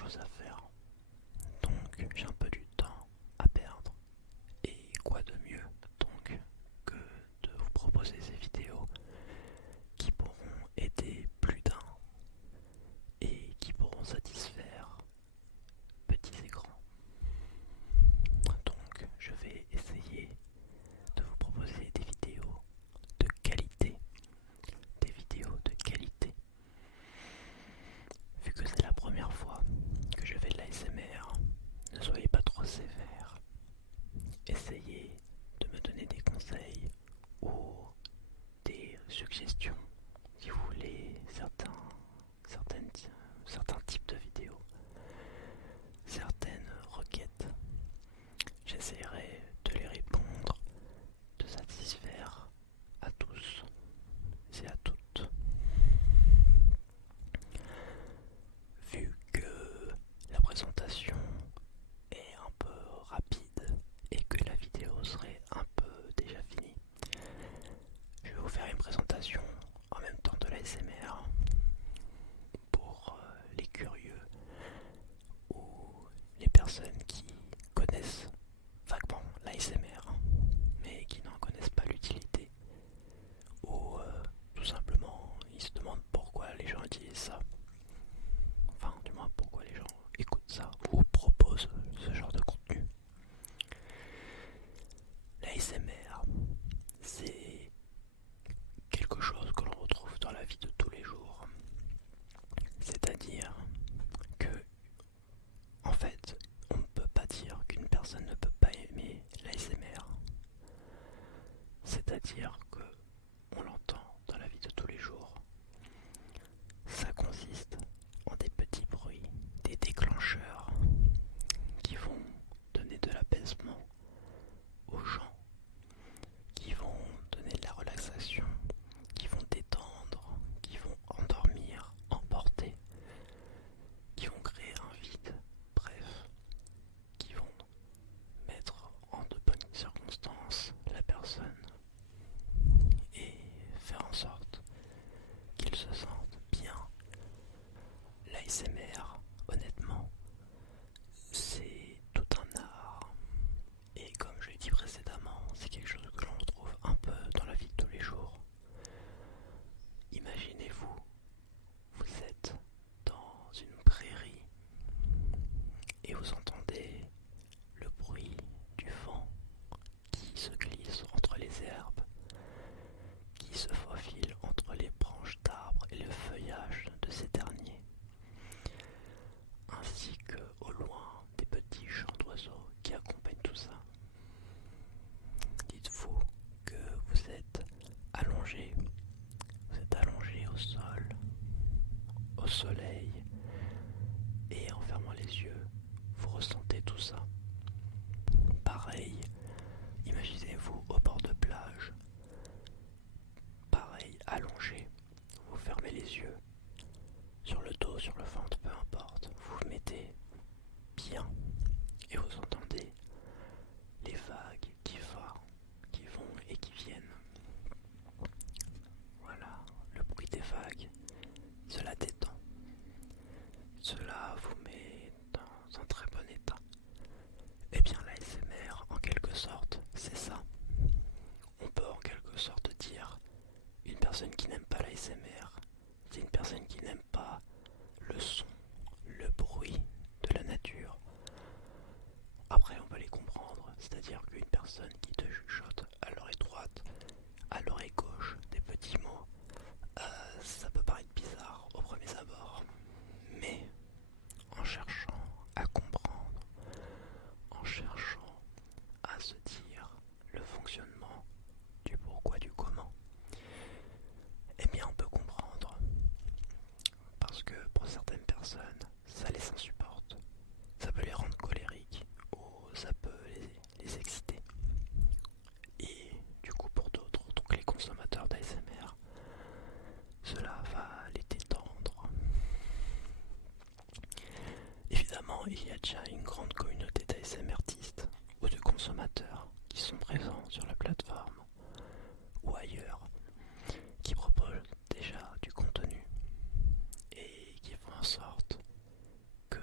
chose à faire. Donc j'ai un peu du temps à perdre. Et quoi de mieux donc que de vous proposer ces vidéos qui pourront aider plus d'un et qui pourront satisfaire petits et grands. Donc je vais essayer de vous proposer des vidéos de qualité. Des vidéos de qualité. Vu que c'est la première fois que je fais de l'ASMR, ne soyez pas trop sévère. Essayez de me donner des conseils ou des suggestions si vous voulez certains types de vidéos, certaines requêtes. J'essaierai de les répondre, de satisfaire à tous et à toutes. Vu que la présentation est un peu rapide et que la vidéo serait un peu déjà finie, je vais vous faire une présentation en même temps de l'ASMR pour les curieux ou les personnes qui connaissent vaguement l'ASMR mais qui n'en connaissent pas l'utilité ou tout simplement ils se demandent pourquoi les gens utilisent ça. Enfin, du moins pourquoi les gens écoutent ça ou proposent ce genre de contenu. L'ASMR, c'est quelque chose que l'on retrouve dans la vie de tous les jours. C'est-à-dire que, en fait, on ne peut pas dire qu'une personne ne peut pas aimer l'ASMR. C'est-à-dire que on l'entend dans la vie de tous les jours. Ça consiste en des petits bruits, des déclencheurs qui vont donner de l'apaisement aux gens, qui vont donner de la relaxation, qui vont détendre, qui vont endormir, emporter, qui vont créer un vide, bref, qui vont mettre en de bonnes circonstances la personne et faire en sorte qu'il se sente bien. L'ASMR, honnêtement, c'est tout un art. Et comme je l'ai dit précédemment, c'est quelque chose que l'on retrouve un peu dans la vie de tous les jours. Imaginez-vous, vous êtes dans une prairie et vous entendez le bruit du vent qui se glisse entre les herbes, qui se faufile entre les branches d'arbres et le feuillage de ces derniers, ainsi que au loin des petits chants d'oiseaux qui accompagnent tout ça. Dites-vous que vous êtes allongé au sol, au soleil, et en fermant les yeux, vous ressentez tout ça. Pareil, imaginez-vous au bord de plage, pareil, allongé, vous fermez les yeux, sur le dos, sur le ventre, peu importe, vous vous mettez bien et vous entendez les vagues qui vont et qui viennent. Voilà, le bruit des vagues, cela détend, cela vous met dans un très bon état. Et bien l'ASMR, en quelque sorte, c'est ça. On peut en quelque sorte dire une personne qui n'aime pas l'ASMR, c'est une personne qui n'aime pas le son, le bruit de la nature. Après, on peut les comprendre, c'est-à-dire qu'une personne qui te chuchote à l'oreille droite, à l'oreille gauche, des petits mots, ça peut paraître bizarre au premier abord. Mais en cherchant à comprendre, en cherchant à se dire le fonctionnement du pourquoi, du comment, eh bien on peut comprendre. Parce que pour certaines personnes, ça les insupporte. Ça peut les rendre colériques ou ça peut les exciter. Et du coup pour d'autres, donc les consommateurs d'ASMR, cela va les détendre. Évidemment, il y a déjà une grande communauté d'ASMRtistes ou de consommateurs qui sont présents sur la plateforme ou ailleurs, qui proposent déjà du contenu et qui font en sorte que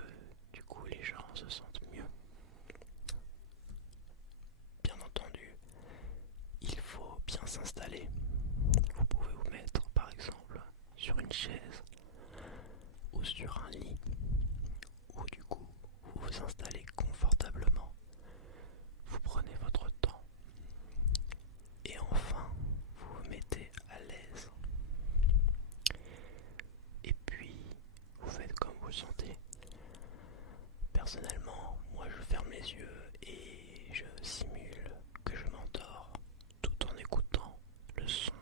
Personnellement, moi je ferme les yeux et je simule que je m'endors tout en écoutant le son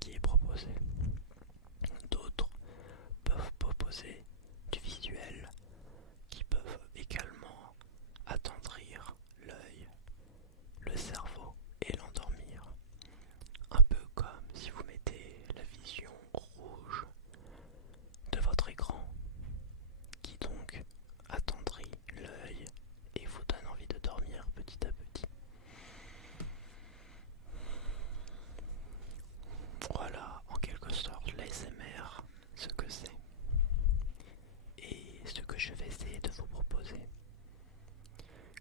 qui est proposé. D'autres peuvent proposer du visuel qui peuvent également attendrir l'œil, le cerveau et l'endormir. Un peu comme si vous mettez la vision rouge de votre écran qui donc attendrit l'œil et vous donne envie de dormir petit à petit. Voilà en quelque sorte l'ASMR, ce que c'est et ce que je vais essayer de vous proposer.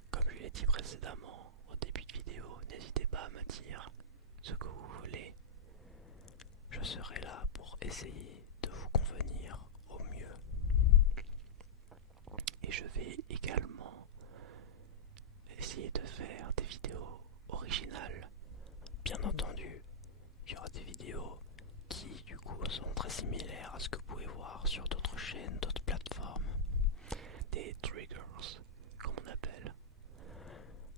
Comme je l'ai dit précédemment au début de vidéo, n'hésitez pas à me dire ce que vous voulez. Je serai là pour essayer de vous convenir au mieux. Et je vais également essayer de faire des vidéos originales. Bien entendu, il y aura des vidéos qui du coup sont très similaires à ce que vous pouvez voir sur d'autres chaînes, d'autres plateformes. Des triggers, comme on appelle.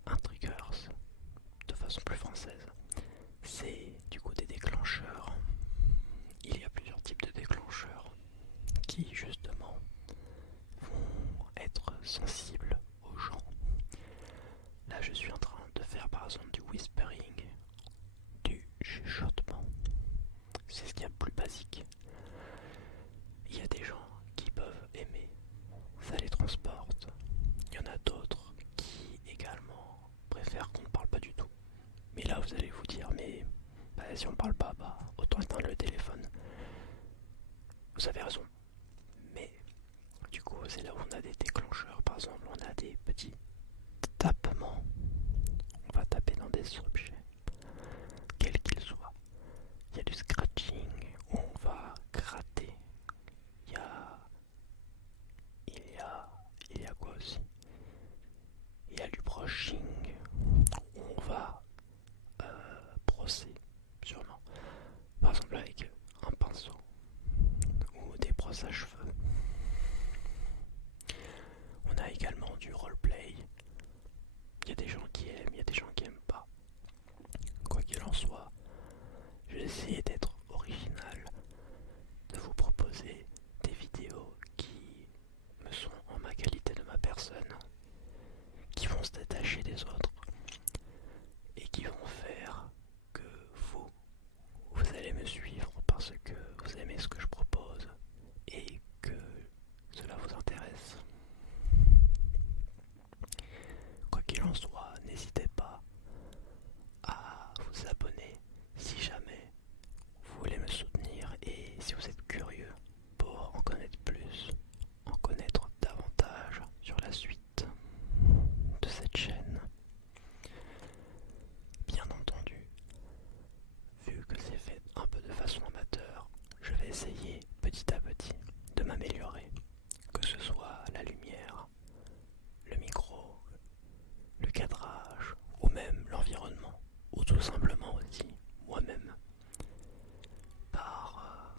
Un triggers, de façon plus française, c'est du coup des déclencheurs. Il y a plusieurs types de déclencheurs qui justement vont être sensibles aux gens. Là je suis en train de faire par exemple du whispering, du chuchotement. C'est ce qu'il y a de plus basique. Il y a des gens qui peuvent aimer, ça les transporte. Il y en a d'autres qui également préfèrent qu'on ne parle pas du tout. Mais là vous allez vous dire, mais si on parle pas, autant éteindre le téléphone. Vous avez raison. Mais du coup c'est là où on a des déclencheurs. Par exemple on a des petits tapements. On va taper dans des objets, quels qu'ils soient. Il y a du scratching où on va gratter. Il y a quoi aussi? Il y a du brushing où on va brosser, sûrement. Par exemple avec un pinceau ou des brosses à cheveux. On a également du roleplay. Il y a des gens qui aiment, il y a des gens qui aiment pas. Quoi qu'il en soit, je vais essayer d'être original, de vous proposer des vidéos qui me sont en ma qualité de ma personne, qui vont se détacher des autres et qui vont faire que vous allez me suivre parce que vous aimez ce que je propose et que cela vous intéresse. Quoi qu'il en soit, n'hésitez pas à vous abonner si jamais vous voulez me soutenir et si vous êtes curieux pour en connaître plus, en connaître davantage sur la suite de cette chaîne. Bien entendu, vu que c'est fait un peu de façon amateur, je vais essayer petit à petit de m'améliorer, que ce soit la lumière, le micro, le cadrage ou même l'environnement, ou tout simplement aussi moi-même par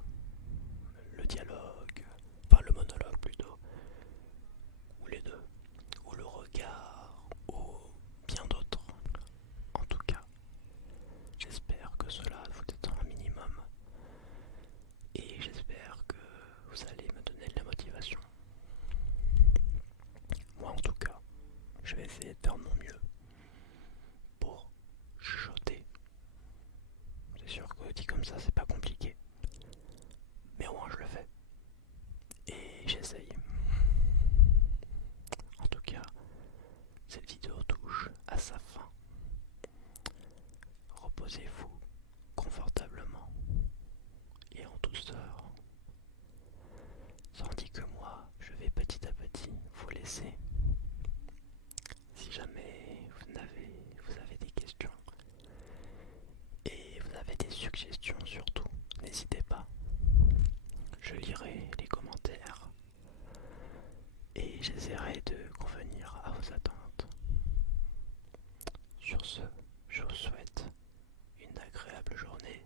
le dialogue, enfin le monologue plutôt, ou les deux, ou le regard, ou bien d'autres. En tout cas, j'espère que cela vous détend un minimum et j'espère que vous allez me donner de la motivation. Moi en tout cas, je vais essayer de faire de mon mieux pour chuchoter. C'est sûr que dit comme ça, c'est pas compliqué. Mais au moins je le fais. Et j'essaye. En tout cas, cette vidéo touche à sa fin. Reposez-vous confortablement et en douceur. Tandis que moi, je vais petit à petit vous laisser. Si jamais vous avez des questions et vous avez des suggestions surtout, n'hésitez pas. Je lirai les commentaires et j'essaierai de convenir à vos attentes. Sur ce, je vous souhaite une agréable journée